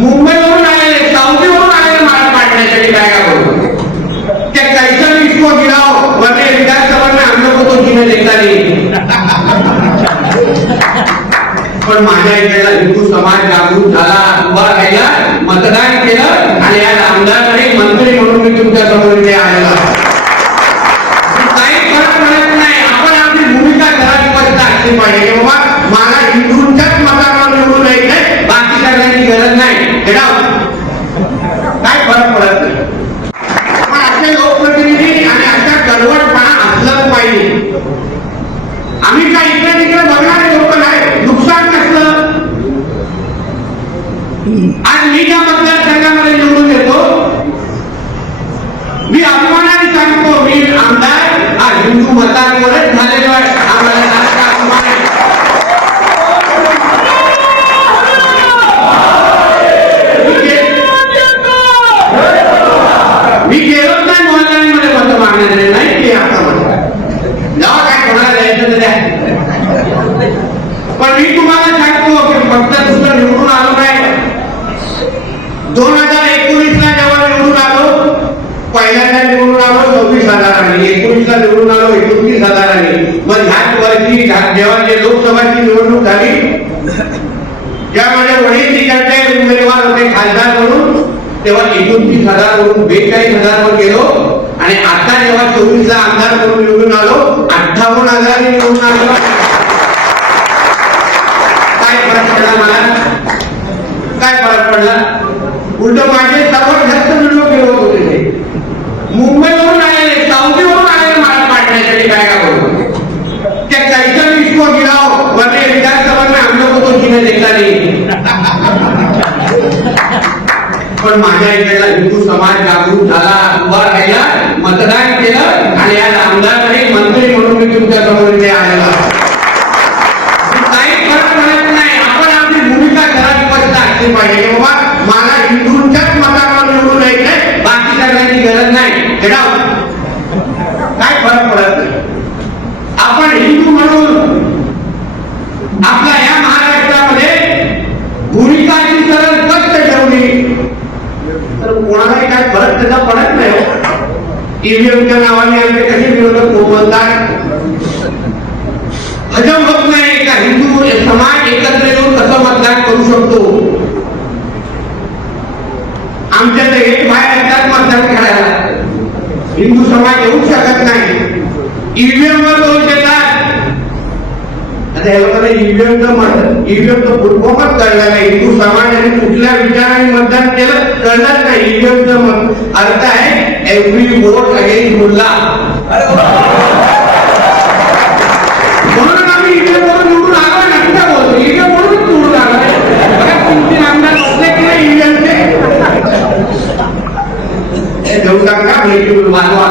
मुंबईवरून आलेले साऊदीवरून आलेले मला काढण्यासाठी काय का करू? क्या कैसा विश्व गिराव गिराओ वरने विधानसभा में हम लोग देता नहीं. पण माझ्या इकडला हिंदू समाज जागृत झाला उभा राहिला मतदान केलं आणि आज आमदारकडे मंत्री म्हणून मी तुमच्यासमोर इथे आलेला काही फरक पडत नाही आपण आपली भूमिका घरात बसता असली पाहिजे. बाबा मला हिंदूंच्याच मतावर निवडून यायचंय बाकी करण्याची गरज नाही काय फरक पडत नाही. पण असे लोकप्रतिनिधी आणि अशा गडवटपणा असलंच पाहिजे. आम्ही काय इकडे तिकडे बघणारे लोक नाही. नुकसान कसलं? आज मी ज्या मतदारसंघामध्ये निवडून येतो मी अभिमानाने सांगतो मी आमदार हा हिंदू मतांवरच मी गेलोच नाही मोहल्ल्यांमध्ये मत मागण्याकडे नाही ते आता म्हणतात जेव्हा काय कोणाला द्यायचं तर द्या. पण मी तुम्हाला सांगतो की फक्त नुसतं निवडून आलो नाही. दोन हजार एकोणीस ला जेव्हा निवडून आलो पहिल्यांदा निवडून आलो चौवीस हजारांनी एकोणीस ला निवडून आलो एकोणतीस हजारांनी मग ह्याच वर्षी जेव्हा जे लोकसभाची निवडणूक झाली ज्यामध्ये वडील तिकडचे उमेदवार होते खासदार तेव्हा एकोणतीस हजार वरून बेचाळीस हजार वर गेलो. आणि आता जेव्हा चोवीसला आमदार करून निवडून आलो अठ्ठावन्न हजार निवडून आलो. काय फरक पडला मला? काय फरक पडला? उलट माझे सर्वात जास्त व्हिडिओ केले होते ते. मुंबईवरून आलेले साऊदीवरून आलेले मला पाडण्यासाठी काय का करू त्या कैसा विश्व गिराव गिराओ वरने विधानसभा में हम लोग को तो जीने देता नहीं. पण माझ्या इकडला हिंदू समाज जागरूक झाला उभा राहिला मतदान केलं आणि आज आमदारकडे मंत्री म्हणून मी तुमच्यासमोर इथे आलेलो काही फरक पडत नाही. आपण आपली भूमिका घरात स्पष्ट असली पाहिजे. बाबा मला हिंदूंच्याच मतावर निवडून यायचंय बाकी करण्याची गरज नाही Get out. काय फरक पडत नाही आपण हिंदू म्हणून आपल्या या महाराष्ट्रामध्ये भूमिकाची सरळ स्पष्ट ठेवली तर कोणालाही काय फरक त्याचा पडत नाही हो. ईव्हीएमच्या नावाने आमचे कसे विरोधक बोलतात? हजम होत नाही का? हिंदू समाज एकत्र येऊन कसं मतदान करू शकतो? आमच्या तर एक बाहेर येतात मतदान करायला. हिंदू समाज येऊ शकत नाही. ईव्हीएम वर दोष आता हे लोकांना ईव्हीएमचं मत ईव्हीएमचं फुटफॉर्मच कळलं नाही. हिंदू समाजाने कुठल्या विचाराने मतदान केलं कळलंच नाही. ईव्हीएमचं मत अर्थ आहे एव्हरी वोट अगेन्स्ट मुल्ला. म्हणून आम्ही ईव्हीएम वरून निवडून आलो नसतं बोलतो. ईव्हीएम वरूनच निवडून आलो बघा तुमचे आमदार बसले की नाही ईव्हीएमचे देऊ टाका माहिती वाजवा